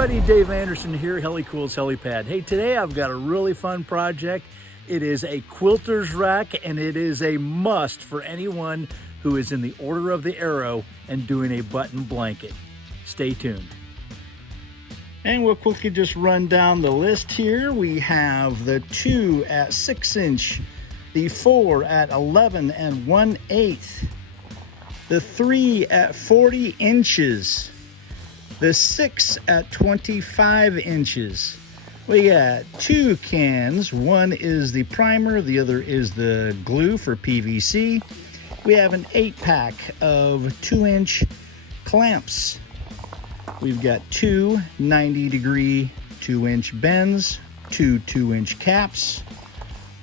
everybody, Dave Anderson here, Helicool's Helipad. Hey, today I've got a really fun project. It is a quilter's rack, and it is a must for anyone who is in the Order of the Arrow and doing a button blanket. Stay tuned. And we'll quickly just run down the list here. We have the 2 at 6 inch, the 4 at 11 and 1/8, the 3 at 40 inches, the 6 at 25 inches. We got 2 cans. One is the primer, the other is the glue for PVC. We have an 8-pack of 2-inch clamps. We've got 2 90-degree 2-inch bends, 2 2-inch caps,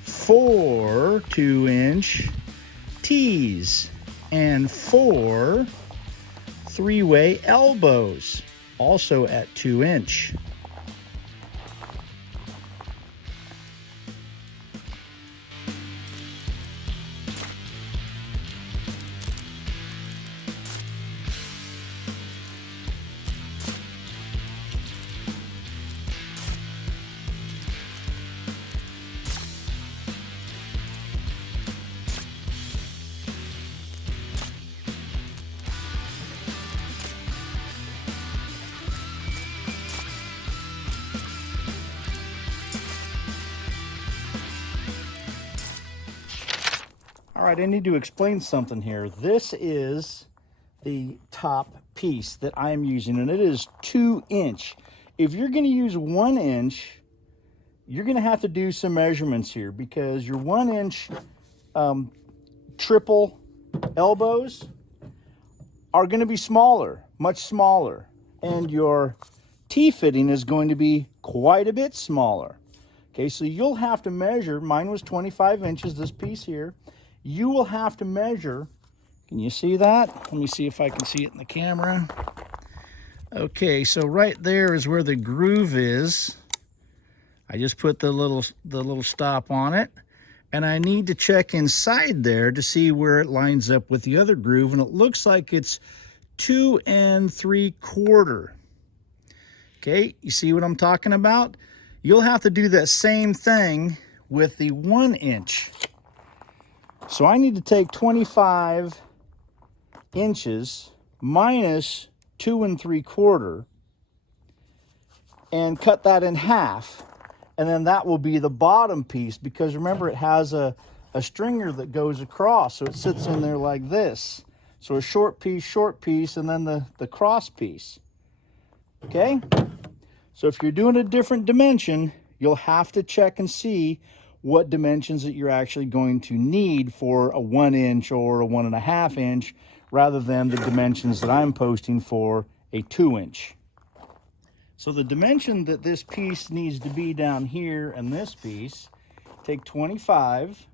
4 2-inch T's, and 4 3-way elbows, also at 2-inch. All right, I need to explain something here. This is the top piece that I'm using, and it is 2-inch. If you're going to use 1 inch, you're going to have to do some measurements here, because your 1-inch triple elbows are going to be smaller, much smaller, and your T-fitting is going to be quite a bit smaller. Okay, so you'll have to measure. Mine was 25 inches, this piece here. You will have to measure. Can you see that? Let me see if I can see it in the camera. Okay, so right there is where the groove is. I just put the little stop on it, and I need to check inside there to see where it lines up with the other groove, and it looks like it's 2 3/4. Okay, you see what I'm talking about? You'll have to do that same thing with the 1 inch. So I need to take 25 inches minus 2 3/4 and cut that in half. And then that will be the bottom piece, because remember, it has a stringer that goes across. So it sits in there like this. So a short piece, and then the cross piece. Okay? So if you're doing a different dimension, you'll have to check and see what dimensions that you're actually going to need for a 1 inch or a 1.5 inch, rather than the dimensions that I'm posting for a 2 inch. So the dimension that this piece needs to be down here, and this piece, take 25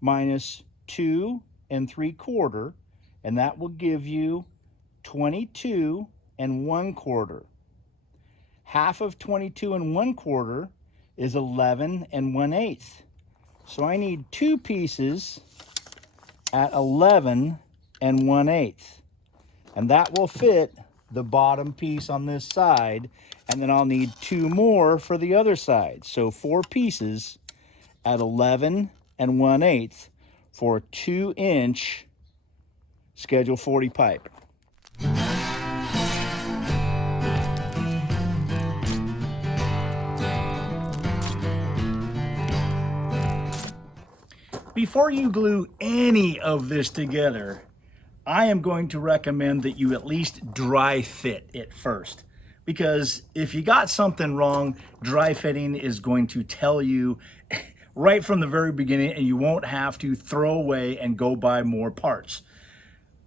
minus 2 3/4, and that will give you 22 1/4. Half of 22 1/4 is 11 1/8. So I need 2 pieces at 11 1/8. And that will fit the bottom piece on this side. And then I'll need 2 more for the other side. So 4 pieces at 11 1/8 for a 2-inch Schedule 40 pipe. Before you glue any of this together, I am going to recommend that you at least dry fit it first. Because if you got something wrong, dry fitting is going to tell you right from the very beginning, and you won't have to throw away and go buy more parts.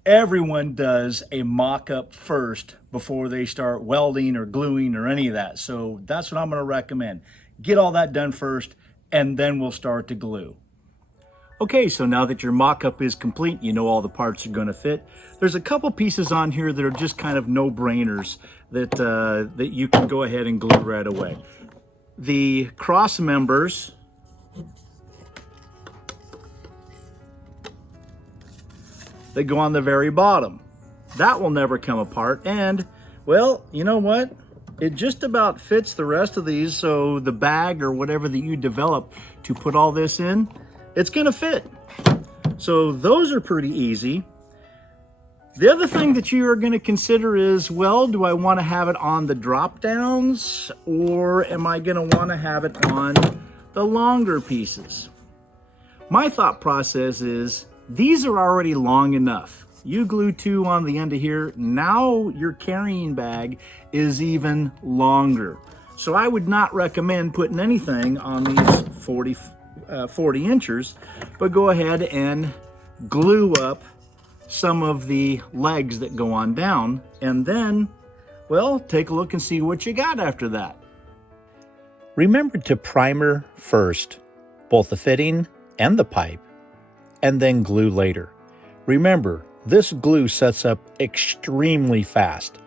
Everyone does a mock-up first before they start welding or gluing or any of that. So that's what I'm going to recommend. Get all that done first, and then we'll start to glue. Okay, so now that your mock-up is complete, you know all the parts are going to fit. There's a couple pieces on here that are just kind of no-brainers that you can go ahead and glue right away. The cross members, they go on the very bottom. That will never come apart, and, well, you know what? it just about fits the rest of these, so the bag or whatever that you develop to put all this in, it's gonna fit. So those are pretty easy. The other thing that you are gonna consider is, well, do I wanna have it on the drop downs, or am I gonna wanna have it on the longer pieces? My thought process is, these are already long enough. You glue 2 on the end of here, now your carrying bag is even longer. So I would not recommend putting anything on these 40 inchers, but go ahead and glue up some of the legs that go on down, and then, well, take a look and see what you got after that. Remember to primer first, both the fitting and the pipe, and then glue later. Remember, this glue sets up extremely fast,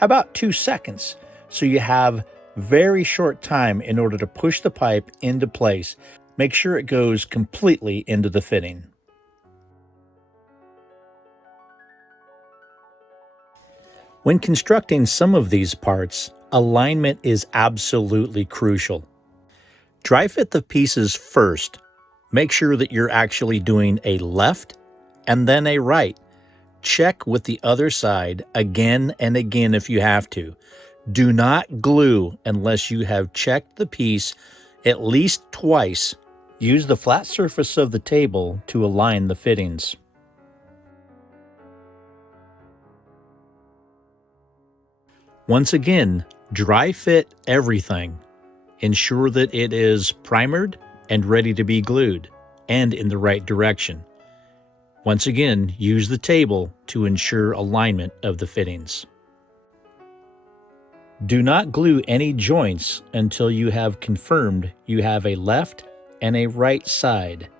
about 2 seconds, so you have very short time in order to push the pipe into place. Make sure it goes completely into the fitting. When constructing some of these parts, alignment is absolutely crucial. Dry fit the pieces first. Make sure that you're actually doing a left and then a right. Check with the other side again and again if you have to. Do not glue unless you have checked the piece at least twice. Use the flat surface of the table to align the fittings. Once again, dry fit everything. Ensure that it is primered and ready to be glued, and in the right direction. Once again, use the table to ensure alignment of the fittings. Do not glue any joints until you have confirmed you have a left and a right side.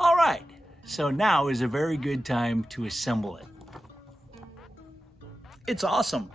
All right, so now is a very good time to assemble it. It's awesome.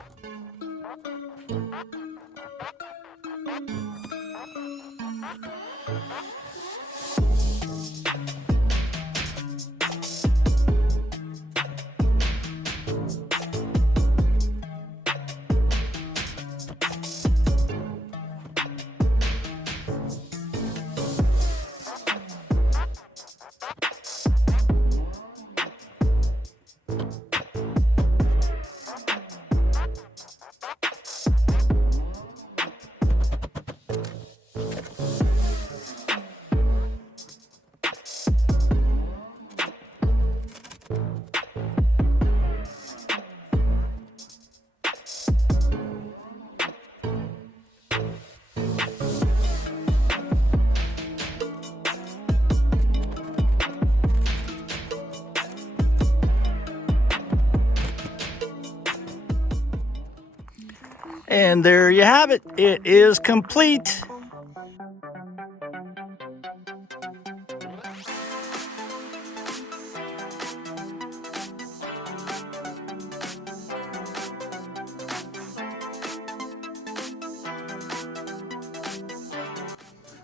And there you have it. It is complete.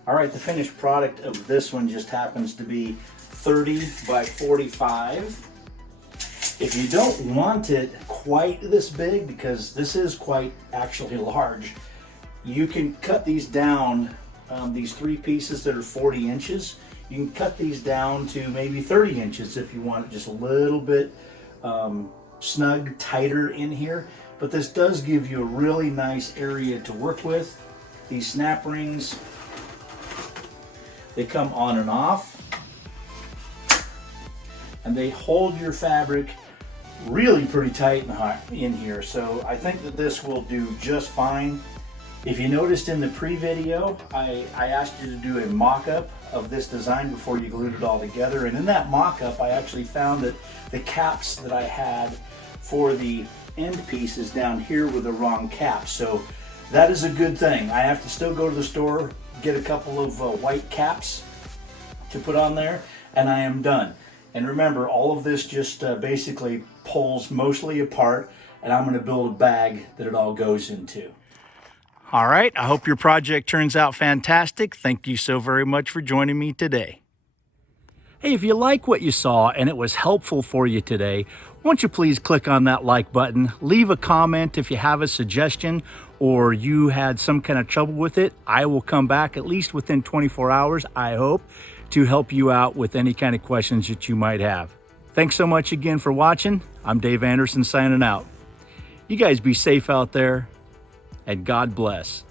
All right, the finished product of this one just happens to be 30 by 45. If you don't want it quite this big, because this is quite actually large, you can cut these down, these 3 pieces that are 40 inches, you can cut these down to maybe 30 inches if you want it just a little bit snug, tighter in here. But this does give you a really nice area to work with. These snap rings, they come on and off, and they hold your fabric really pretty tight in here. So I think that this will do just fine. If you noticed in the pre-video, I asked you to do a mock-up of this design before you glued it all together. And in that mock-up, I actually found that the caps that I had for the end pieces down here were the wrong caps. So that is a good thing. I have to still go to the store, get a couple of white caps to put on there, and I am done. And remember, all of this just basically pulls mostly apart, and I'm going to build a bag that it all goes into. All right, I hope your project turns out fantastic. Thank you so very much for joining me today. Hey, if you like what you saw and it was helpful for you today, won't you please click on that like button, leave a comment if you have a suggestion or you had some kind of trouble with it. I will come back at least within 24 hours, I hope, to help you out with any kind of questions that you might have. Thanks so much again for watching. I'm Dave Anderson signing out. You guys be safe out there, and God bless.